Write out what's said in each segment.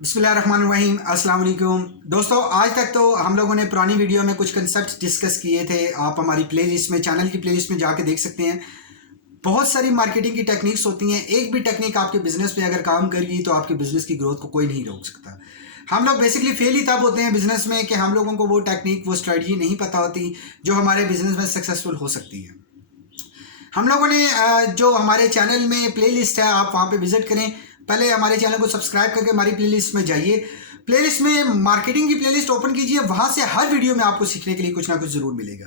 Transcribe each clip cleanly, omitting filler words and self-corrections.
बिस्मिल्लाहिर्रहमानिर्रहीम, अस्सलाम वालेकुम। दोस्तों, आज तक तो हम लोगों ने पुरानी वीडियो में कुछ कंसेप्ट डिस्कस किए थे। आप हमारी प्लेलिस्ट में, चैनल की प्लेलिस्ट में जाके देख सकते हैं। बहुत सारी मार्केटिंग की टेक्निक्स होती हैं। एक भी टेक्निक आपके बिजनेस पे अगर काम करेगी तो आपके बिजनेस की ग्रोथ को कोई नहीं रोक सकता। हम लोग बेसिकली फेल ही तब होते हैं बिजनेस में कि हम लोगों को वो टेक्निक, वो स्ट्रेटजी नहीं पता होती जो हमारे बिजनेस में सक्सेसफुल हो सकती है। हम लोगों ने जो हमारे चैनल में प्लेलिस्ट है, आप वहाँ पे विजिट करें। पहले हमारे चैनल को सब्सक्राइब करके हमारी प्लेलिस्ट में जाइए। प्लेलिस्ट में मार्केटिंग की प्लेलिस्ट ओपन कीजिए, वहाँ से हर वीडियो में आपको सीखने के लिए कुछ ना कुछ ज़रूर मिलेगा।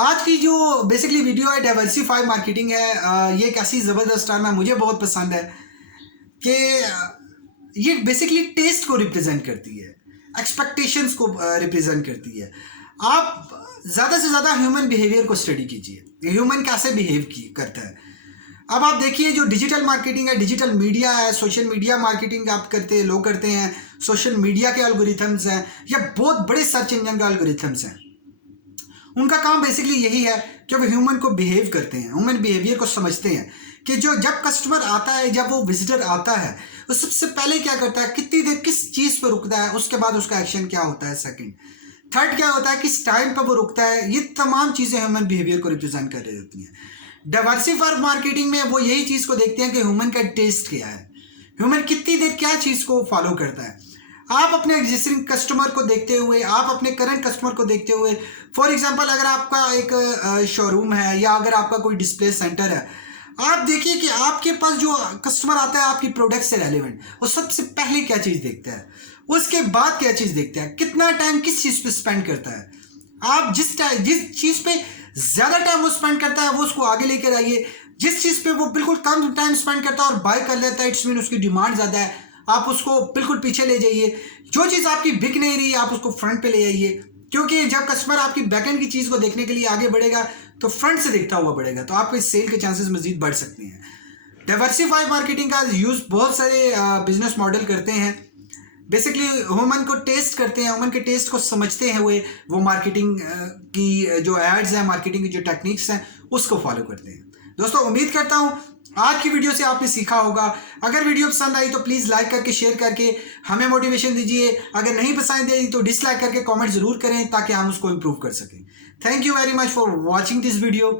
आज की जो बेसिकली वीडियो है, डाइवर्सिफाई मार्केटिंग है। ये एक ऐसी ज़बरदस्त टर्म है, मुझे बहुत पसंद है कि ये बेसिकली टेस्ट को रिप्रेजेंट करती है, एक्सपेक्टेशंस को रिप्रेजेंट करती है। आप ज़्यादा से ज़्यादा ह्यूमन बिहेवियर को स्टडी कीजिए, ह्यूमन कैसे बिहेव करता है। अब आप देखिए, जो डिजिटल मार्केटिंग है, डिजिटल मीडिया है, सोशल मीडिया मार्केटिंग आप करते लोग करते हैं, सोशल मीडिया के एल्गोरिथम्स हैं या बहुत बड़े सर्च इंजन के एल्गोरिथम्स हैं। उनका काम बेसिकली यही है कि वो ह्यूमन को बिहेव करते हैं, ह्यूमन बिहेवियर को समझते हैं कि जो जब कस्टमर आता है, जब वो विजिटर आता है, वो सबसे पहले क्या करता है, कितनी देर किस चीज़ पर रुकता है, उसके बाद उसका एक्शन क्या होता है, सेकंड थर्ड क्या होता है, किस टाइम पर वो रुकता है। ये तमाम चीज़ें ह्यूमन बिहेवियर को रिप्रेजेंट कर रही होती हैं। डाइवर्सिफाइड मार्केटिंग में वो यही चीज़ को देखते हैं कि ह्यूमन का टेस्ट क्या है, ह्यूमन कितनी देर क्या चीज़ को फॉलो करता है। आप अपने एग्जिस्टिंग कस्टमर को देखते हुए, आप अपने करंट कस्टमर को देखते हुए, फॉर एग्जांपल अगर आपका एक शोरूम है या अगर आपका कोई डिस्प्ले सेंटर है, आप देखिए कि आपके पास जो कस्टमर आता है आपकी प्रोडक्ट से रेलिवेंट, वो सबसे पहले क्या चीज़ देखता है, उसके बाद क्या चीज़ देखता है, कितना टाइम किस चीज़ पे स्पेंड करता है। आप जिस चीज़ पे ज़्यादा टाइम वो स्पेंड करता है वो उसको आगे लेकर आइए। जिस चीज़ पे वो बिल्कुल कम टाइम स्पेंड करता है और बाय कर लेता है, इट्स मीन उसकी डिमांड ज़्यादा है, आप उसको बिल्कुल पीछे ले जाइए। जो चीज़ आपकी बिक नहीं रही, आप उसको फ्रंट पे ले आइए, क्योंकि जब कस्टमर आपकी बैकएंड की चीज़ को देखने के लिए आगे बढ़ेगा तो फ्रंट से देखता हुआ बढ़ेगा, तो आपके सेल के चांसेस मजीद बढ़ सकते हैं। डाइवर्सिफाइड मार्केटिंग का यूज़ बहुत सारे बिजनेस मॉडल करते हैं। बेसिकली ह्यूमन को टेस्ट करते हैं, ह्यूमन के टेस्ट को समझते हुए वो मार्केटिंग की जो एड्स हैं, मार्केटिंग की जो टेक्निक्स हैं, उसको फॉलो करते हैं। दोस्तों, उम्मीद करता हूँ आज की वीडियो से आपने सीखा होगा। अगर वीडियो पसंद आई तो प्लीज़ लाइक करके, शेयर करके हमें मोटिवेशन दीजिए। अगर नहीं पसंद आई तो डिसलाइक करके कमेंट ज़रूर करें ताकि हम उसको इम्प्रूव कर सकें। Thank you very much for watching this video.